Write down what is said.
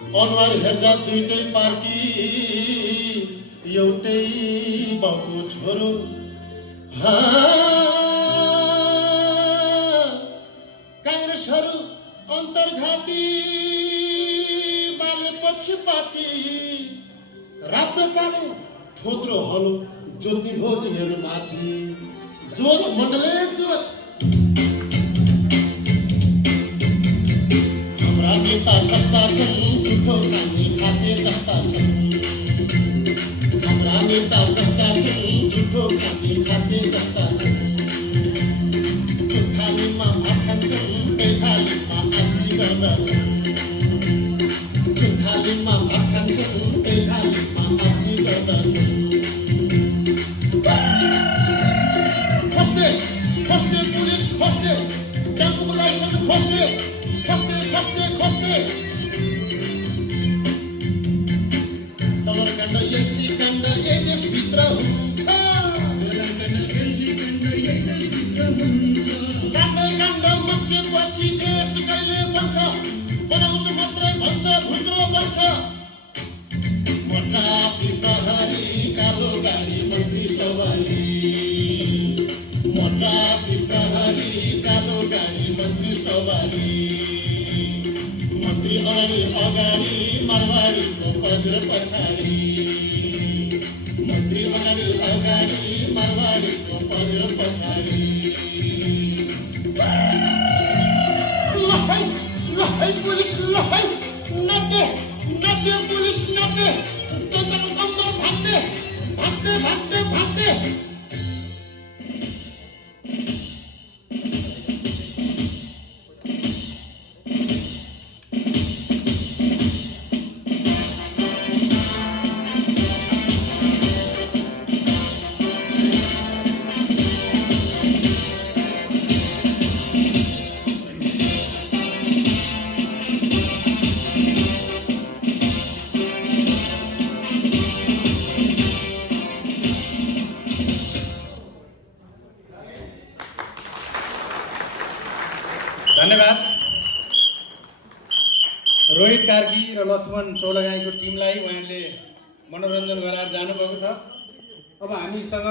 अनुहार हेर्दा दुईटै पार्की एउटै बाउको छोरो काङ्ग्रेसहरू अन्तर्घाती बाले पक्षपाती राप्रपाले थोत्रो हलो जोत्ने भो तिनीहरू माथि जोर मण्डले जोत हाम्रा नेता कस्ता छन् झुठो कामी खाते कस्ता छन् हाम्रा नेता कस्ता छन् झुठो कामी खाते कस्ता छन् त्यो थालीमा भात खान्छन् त्यही थालीमा आजी गर्दछन् त्यो थालीमा भात खान्छन् त्यही थालीमा आजी गर्दछन् खोज्ने खोज्ने पुलिस खोज्ने ट्याम्पोको लाइसेन्स खोज्ने खोज्ने खोज्ने खोज्ने तलरकाण्ड एसी काण्ड यही देशभित्र हुन्छ काण्ड काण्ड मचेपछि देश कहिले बन्छ बनाउँछ मात्रै भन्छ भुन्द्रो बन्छ मोटा प्रहरी कालो गाडी मन्त्री सवारी मोटा प्रहरी कालो गाडी मन्त्री सवारी मन्त्री अगाडि मारवाडीको पत्र पछाडि मन्त्री अगाडि मारवाडीको पत्र पछाडि लहै पुलिस लहै नद्दे नद्दे पुलिस नद्दे जनता कम्बर भाग्दे भाग्दे भाग्दे भाग्दे धन्यवाद। रोहित कार्की र लक्ष्मण चौलागाईको टिमलाई उहाँले मनोरञ्जन गराएर जानुभएको छ। अब हामीसँग